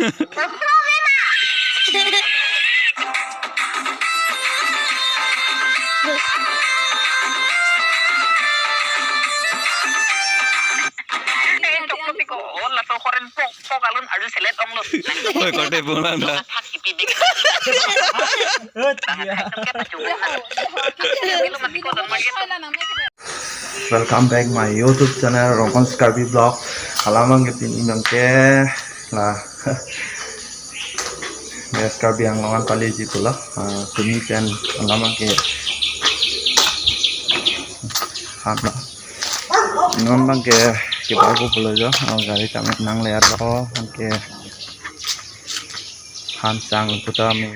Hoy, kote pulang dah. Welcome back my YouTube channel Roman Scarby Vlog. Halaman ke pin imang ke lah. Mes Scarby ang lawan pali jitu lah. Kuni pen halaman ke hamla. Inon bang ke bago pula jo. Gari kami nang lihat lo ke hansang puta mi.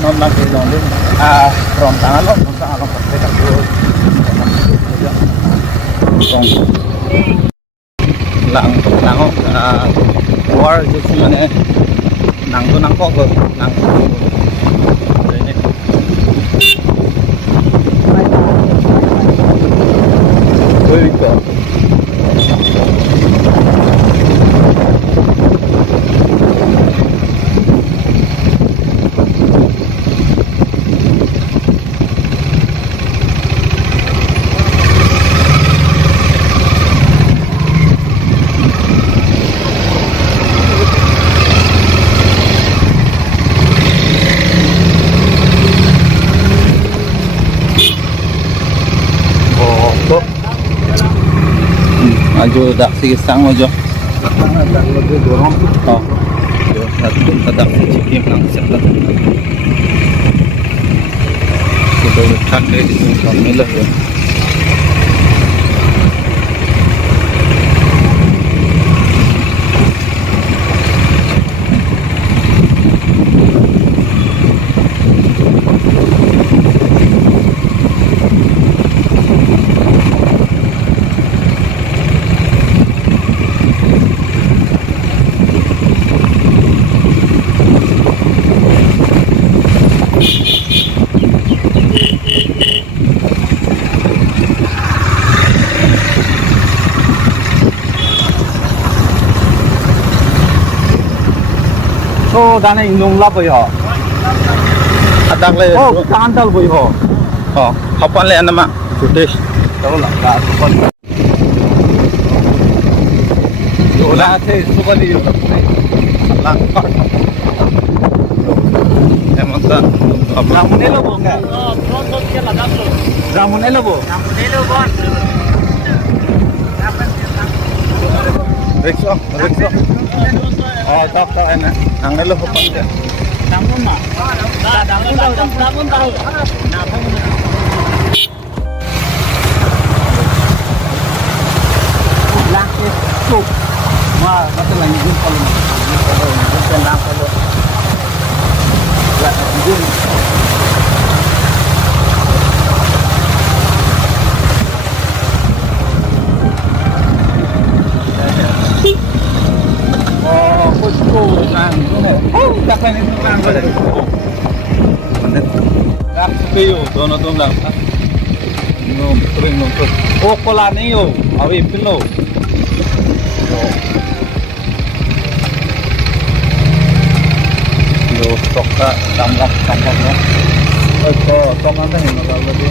Non lagi london from tangan pasti kabur lang keluar jadi mana nang kok nang ini itu Ajo dak sige sang ajo. Oh. Yo satu tadak cikim lang sebelah. Sudah letak di sini kamilah ya. So dana indong la boy ho adak le oh kandal boy ho kapan le anama tudes tahu lah ka kapan yo la the sukali yo la emang ta ramune lo bo ka front ke laga lo ramune lo bon rekso tak enak ang nelo ko pang namun na namun tahu laki sup wah kata lagi jin kalau jin lang kalau ya jin दोनों तुम लग नो तुरिंग नो तो ओ कोला नहीं हो अभी पिलो जो टोका tambah नो तो टोका नहीं ना बाबू जी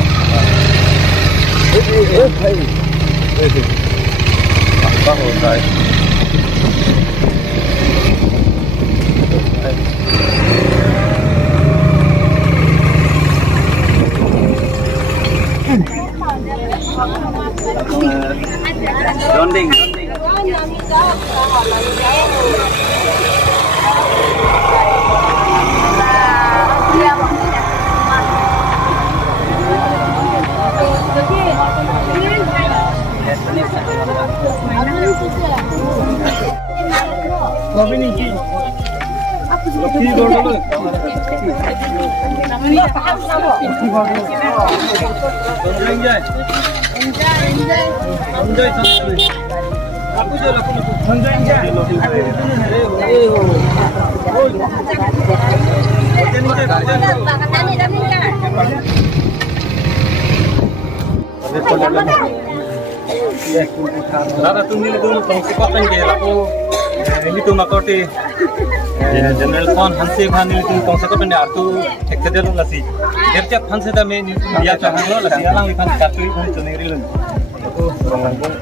भाई apa होता है Donding. Enjoy something. Aku je laku laku. Enjoy. Rara tu ni tu tongsi patang je laku. Ini tu makoti. General phone hanse bhani tu tongsi patang dia tu ekdel lasi. Derjat hanse da me ni dia chahan lo lasi alang likan katu ni tu negeri lun. Aku ronganggung.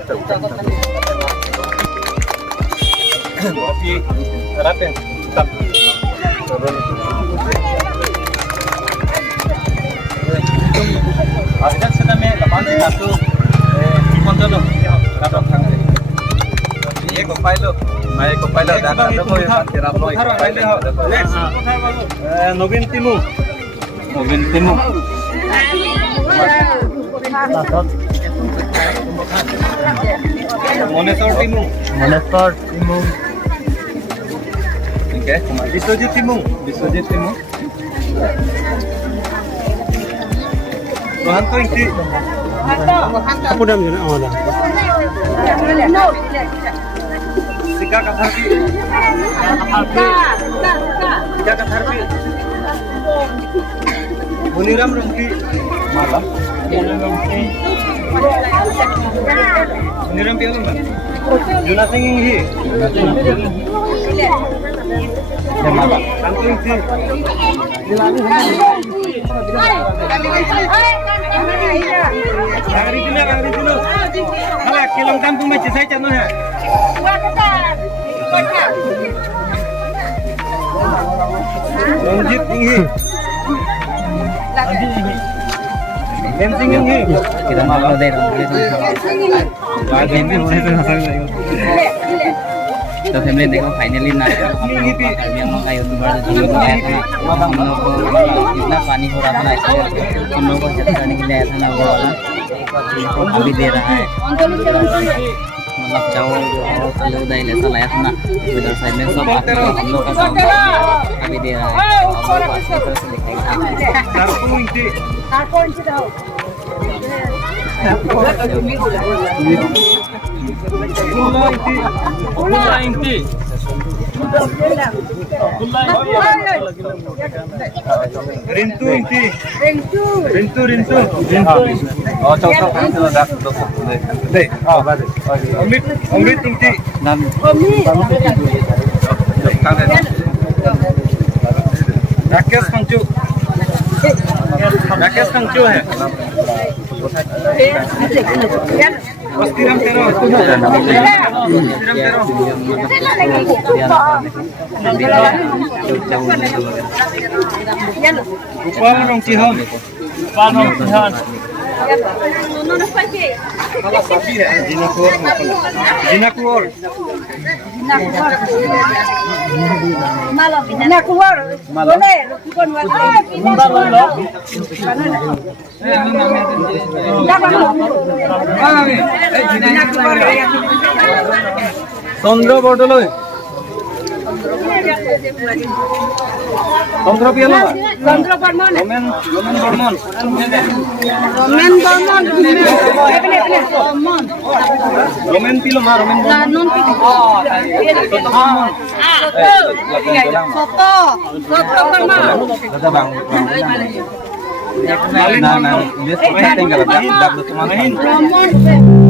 Tapi raten tak. Ada sana me lapan satu konjolo kadang thang. Ye ko pailo, mai ko pailo dana to ko tera boy ko pailo. Novin timu. Monesor timu. Okay. Biswajit timu. Tuhan to inti. Apa namanya awalnya? Sika katharpi. Sika katharpi. Muniram rongki. Malam. Muniram pialum kan? Juna singing hi. Malam. Santu inti. Hari dulu. Kalau kilang kampung macam saya cakap mana? Lanjut ini. Dancing ini. Kita malam deh. तो फैमिली देखो फाइनली ना हम लोग का हम लोग का यूट्यूबर जो आया था ना हम लोग को इतना पानी हो रहा था इसलिए हम लोग को हेल्प करने के लिए आया था ना वो वाला अभी दे रहा है मतलब चावल जो आलू दाल ऐसा लाया था ना उधर साइड में सब हम लोग का चावल अभी दे रहा है और अच्छी तरह से Rintu. Oh, cocok kalau dah deh. Oh, bagus. Omit inti. Rakesh Kangcu है. Pastiram tero. Upang rong cihon. Kalau sapi ya, Jina keluar. Sondro botol Sondro piano nggak? Sondro Bormon. Romen pilo mah romen Bormon. Non pilo. Soto Bormon. Kata bang. Nah, biasa tinggal bang. Dapat kemana?